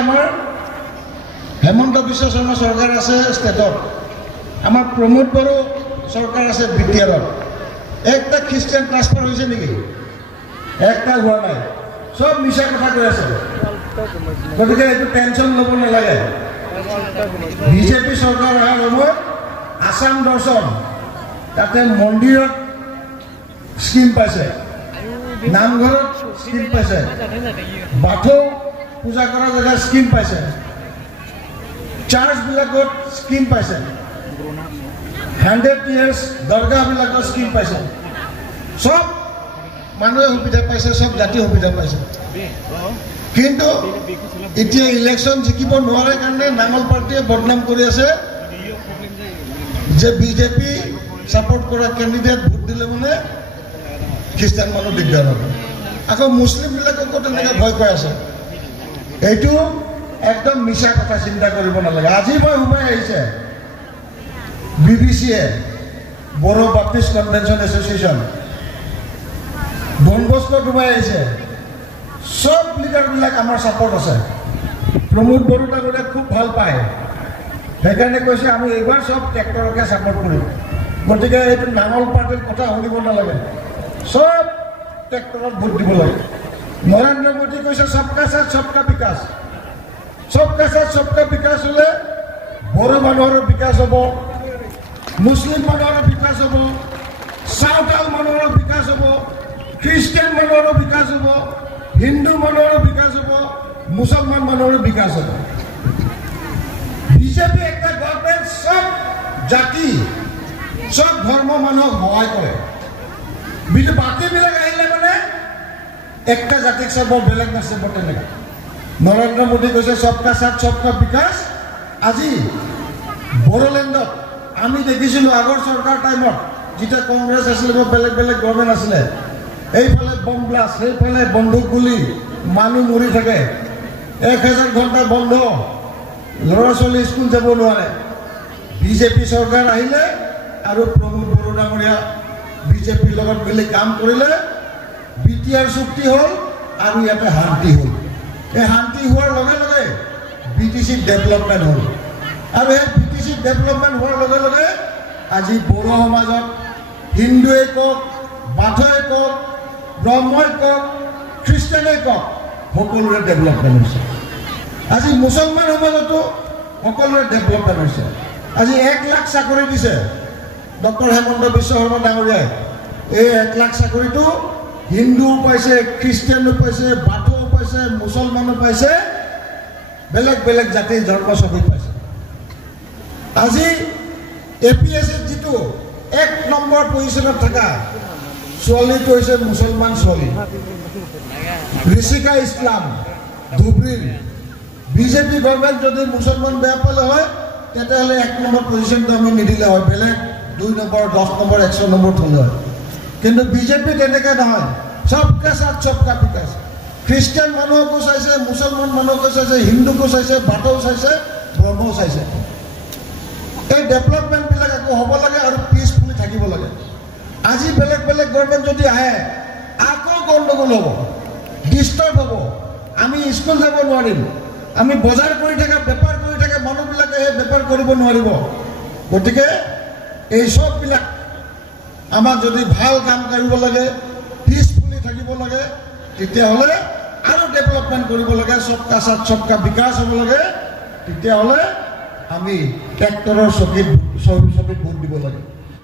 আমাৰ হেমন্ত বিশ্ব শৰ্মা চৰকাৰ আছে ষ্টেটত, আমাৰ প্ৰমোদ বড়ো চৰকাৰ আছে বিটিআৰত। একটা খ্ৰীষ্টিয়ান ট্ৰান্সফাৰ হৈছে নেকি? একটা হোৱা নাই, চব মিছা কথা কৈ আছে। গতিকে এইটো টেনশ্যন ল'ব নালাগে। বিজেপি চৰকাৰ অহাৰ সময়ত আসাম দৰ্শন তাতে মন্দিৰত স্কিম পাইছে, নামঘৰত স্কিম পাইছে, বাথৌ পূজা কৰা জেগাত স্কিম পাইছে, চাৰ্চবিলাকত স্কিম পাইছে, 100 years দৰগাহবিলাকত স্কিম পাইছে। চব মানুহে সুবিধা পাইছে, চব জাতি সুবিধা পাইছে। কিন্তু এতিয়া ইলেকশ্যন জিকিব নোৱাৰে কাৰণে নাঙল পাৰ্টীয়ে বদনাম কৰি আছে যে বিজেপি ছাপোৰ্ট কৰা কেণ্ডিডেট ভোট দিলে মানে খ্ৰীষ্টান মানুহ দিগদাৰ হ'ব। আকৌ মুছলিমবিলাককো তেনেকৈ ভয় পাই আছে। এইটো একদম মিছা কথা, চিন্তা কৰিব নালাগে। আজি মই সোমাই আহিছে BBCয়ে, Bodo baptist convention association, Don বস্কোত সোমাই আহিছে। চব লিডাৰবিলাক আমাৰ ছাপোৰ্ট আছে। প্ৰমোদ বড়ো ডাঙৰীয়াক খুব ভাল পায়, সেইকাৰণে কৈছে আমি এইবাৰ চব ট্ৰেক্টৰকে ছাপোৰ্ট কৰিম। গতিকে এইটো নাঙল পাৰ্টিৰ কথা শুনিব নালাগে, চব ট্ৰেক্টৰত ভোট দিব লাগে। নৰেন্দ্ৰ মোদী কৈছে সবকা সাথ সবকা বিকাশ। সবকা সাথ সবকা বিকাশ হ'লে বড়ো মানুহৰ বিকাশ হ'ব, মুছলিম মানুহৰ বিকাশ হ'ব, চাওতাল মানুহৰ বিকাশ হ'ব, খ্ৰীষ্টিয়ান মানুহৰ বিকাশ হ'ব, হিন্দু মানুহৰ বিকাশ হ'ব, মুছলমান মানুহৰ বিকাশ হ'ব। বিজেপি একটা গভৰ্ণমেণ্ট সব জাতি সব ধৰ্ম মানুহক সহায় কৰে। বাকীবিলাক আহিলে মানে একটা জাতিক চাব, বেলেগ নাচাব তেনেকৈ। নৰেন্দ্ৰ মোদী কৈছে সবকা সাথ সবকা বিকাশ। আজি বড়োলেণ্ডত আমি দেখিছিলোঁ আগৰ চৰকাৰ টাইমত, যেতিয়া কংগ্ৰেছ আছিলে বা বেলেগ বেলেগ গভৰ্ণমেণ্ট আছিলে, এইফালে বম ব্লাষ্ট, সেইফালে বন্দুক গুলি, মানুহ মৰি থাকে, 1000 ঘণ্টা বন্ধ, ল'ৰা ছোৱালী স্কুল যাব নোৱাৰে। বিজেপি চৰকাৰ আহিলে আৰু প্ৰমোদ বড়ো ডাঙৰীয়া বিজেপিৰ লগত মিলি কাম কৰিলে, বিটিআৰ চুক্তি হ'ল আৰু ইয়াতে শান্তি হ'ল। এই শান্তি হোৱাৰ লগে লগে BTC ডেভেলপমেণ্ট হ'ল, আৰু এই BTC ডেভেলপমেণ্ট হোৱাৰ লগে লগে আজি বড়ো সমাজত হিন্দুৱে কওক, বাথৌৱে কওক, ব্ৰহ্মই কওক, খ্ৰীষ্টানেই কওক, সকলোৰে ডেভেলপমেণ্ট হৈছে। আজি মুছলমান সমাজতো সকলোৰে ডেভেলপমেণ্ট হৈছে। আজি 1 লাখ চাকৰি দিছে ডক্টৰ হেমন্ত বিশ্ব শৰ্মা ডাঙৰীয়াই। এই 1 লাখ চাকৰিটো হিন্দুও পাইছে, খ্ৰীষ্টিয়ানো পাইছে, বাথৌও পাইছে, মুছলমানো পাইছে, বেলেগ বেলেগ জাতিৰ ধৰ্ম চবেই পাইছে। আজি APSCত যিটো 1 নম্বৰ পজিশ্যনত থকা ছোৱালীটো হৈছে মুছলমান ছোৱালী, ঋষিকা ইছলাম ধুবুৰীৰ। বিজেপি গভৰ্ণমেণ্ট যদি মুছলমান বেয়া পালে হয় তেতিয়াহ'লে 1 নম্বৰ পজিশ্যনটো আমি নিদিলে হয়, বেলেগ 2 নম্বৰ, 10 নম্বৰ, 100 নম্বৰ থ'লে হয়। কিন্তু বিজেপি তেনেকৈ নহয়, সবকা সাথ সবকা বিকাশ। খ্ৰীষ্টিয়ান মানুহকো চাইছে, মুছলমান মানুহকো চাইছে, হিন্দুকো চাইছে, বাথৌ চাইছে, ব্ৰহ্মও চাইছে। এই ডেভেলপমেণ্টবিলাক আকৌ হ'ব লাগে আৰু পিচফুলি থাকিব লাগে। আজি বেলেগ বেলেগ গভৰ্ণমেণ্ট যদি আহে আকৌ গণ্ডগোল হ'ব, ডিষ্টাৰ্ব হ'ব, আমি স্কুল যাব নোৱাৰিম, আমি বজাৰ কৰি থকা, বেপাৰ কৰি থকা মানুহবিলাকে সেই বেপাৰ কৰিব নোৱাৰিব। গতিকে এই চববিলাক আমাক যদি ভাল কাম কৰিব লাগে, পিচফুলি থাকিব লাগে, তেতিয়াহ'লে আৰু ডেভেলপমেণ্ট কৰিব লাগে, সবকা সাথ সবকা বিকাশ হ'ব লাগে, তেতিয়াহ'লে আমি ট্ৰেক্টৰৰ চকীত ভোট দিব লাগে।